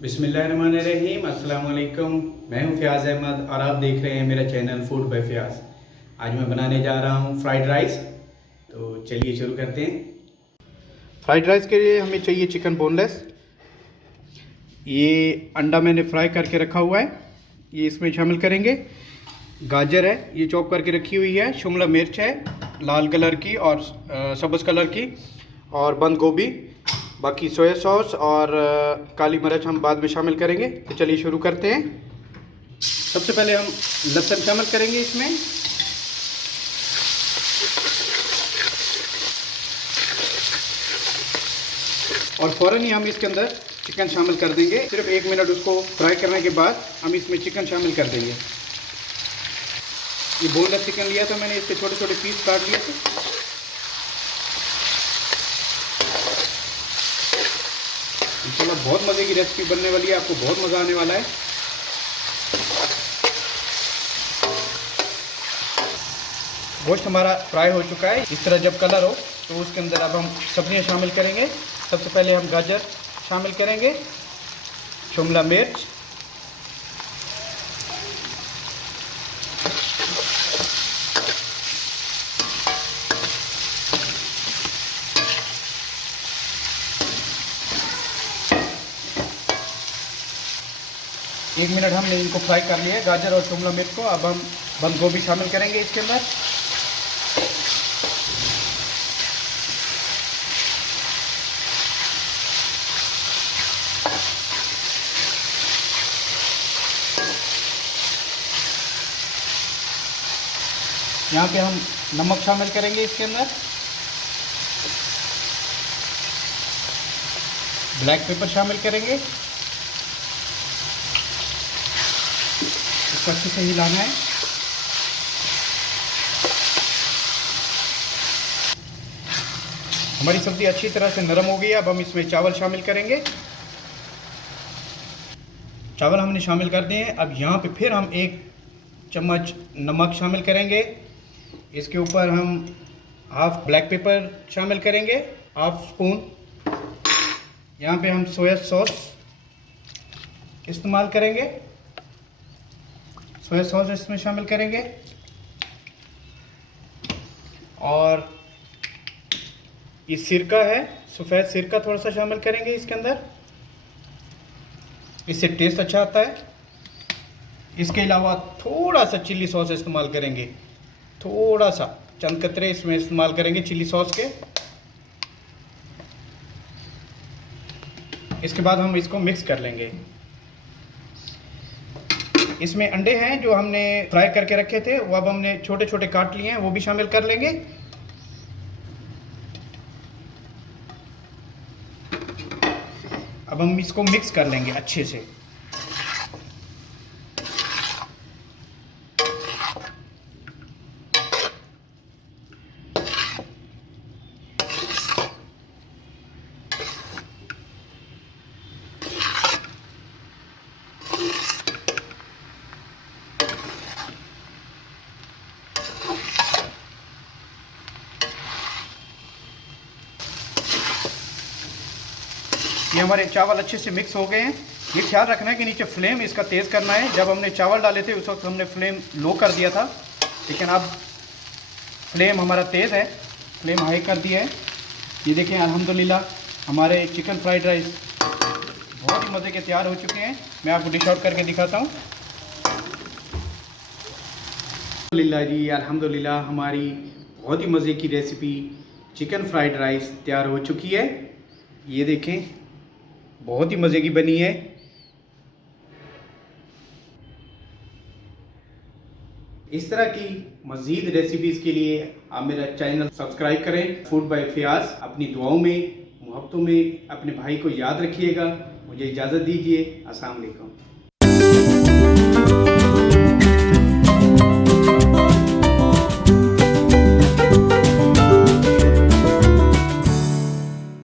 बिस्मिल्लाहिर्रहमानिर्रहीम अस्सलाम वालेकुम। मैं हूं फ़याज़ अहमद और आप देख रहे हैं मेरा चैनल फूड बाय फ़याज़। आज मैं बनाने जा रहा हूं फ्राइड राइस। तो चलिए शुरू करते हैं। फ्राइड राइस के लिए हमें चाहिए चिकन बोनलेस। ये अंडा मैंने फ्राई करके रखा हुआ है, ये इसमें शामिल करेंगे। गाजर है, ये चॉप करके रखी हुई है। शिमला मिर्च है लाल कलर की और सब्ज़ कलर की, और बंद गोभी। बाकी सोया सॉस और काली मिर्च हम बाद में शामिल करेंगे। तो चलिए शुरू करते हैं। सबसे पहले हम लहसुन शामिल करेंगे इसमें। और फ़ौरन ही हम इसके अंदर चिकन शामिल कर देंगे। सिर्फ 1 मिनट उसको फ्राई करने के बाद हम इसमें चिकन शामिल कर देंगे। ये बोनलेस चिकन लिया था मैंने, इसके छोटे छोटे पीस काट लिए थे। इंशाल्लाह बहुत मज़े की रेसिपी बनने वाली है, आपको बहुत मज़ा आने वाला है। गोश्त हमारा फ्राई हो चुका है। इस तरह जब कलर हो तो उसके अंदर अब हम सब्जियां शामिल करेंगे। सबसे पहले हम गाजर शामिल करेंगे, शिमला मिर्च, एक मिनट हमने इनको फ्राई कर लिया है, गाजर और शिमला मिर्च को। अब हम बंद गोभी शामिल करेंगे इसके अंदर। यहाँ पे हम नमक शामिल करेंगे इसके अंदर, ब्लैक पेपर शामिल करेंगे। इसको अच्छे से हिलाना है। हमारी सब्ज़ी अच्छी तरह से नरम हो गई है। अब हम इसमें चावल शामिल करेंगे। चावल हमने शामिल कर दिए हैं। अब यहाँ पे फिर हम 1 चम्मच नमक शामिल करेंगे। इसके ऊपर हम हाफ ब्लैक पेपर शामिल करेंगे, हाफ स्पून। यहाँ पे हम सोया सॉस इस्तेमाल करेंगे, सोया सॉस इसमें शामिल करेंगे। और ये सिरका है, सफ़ेद सिरका थोड़ा सा शामिल करेंगे इसके अंदर, इससे टेस्ट अच्छा आता है। इसके अलावा थोड़ा सा चिल्ली सॉस इस्तेमाल करेंगे, थोड़ा सा चंद कतरे इसमें इस्तेमाल करेंगे चिल्ली सॉस के। इसके बाद हम इसको मिक्स कर लेंगे। इसमें अंडे हैं जो हमने फ्राई करके रखे थे, वो अब हमने छोटे छोटे काट लिए हैं, वो भी शामिल कर लेंगे। अब हम इसको मिक्स कर लेंगे अच्छे से। ये हमारे चावल अच्छे से मिक्स हो गए हैं। ये ख्याल रखना है कि नीचे फ्लेम इसका तेज़ करना है। जब हमने चावल डाले थे उस वक्त हमने फ्लेम लो कर दिया था, लेकिन अब फ्लेम हमारा तेज़ है, फ्लेम हाई कर दिया है। ये देखें अल्हम्दुलिल्लाह हमारे चिकन फ्राइड राइस बहुत ही मज़े के तैयार हो चुके हैं। मैं आपको डिश आउट करके दिखाता हूँ। अल्हम्दुलिल्लाह जी, अल्हम्दुलिल्लाह हमारी बहुत ही मज़े की रेसिपी चिकन फ्राइड राइस तैयार हो चुकी है। ये देखें बहुत ही मज़े की बनी है। इस तरह की मज़ीद रेसिपीज़ के लिए आप मेरा चैनल सब्सक्राइब करें, फूड बाय फ़याज़। अपनी दुआओं में, मोहब्बतों में अपने भाई को याद रखिएगा। मुझे इजाज़त दीजिए। अस्सलाम वालेकुम।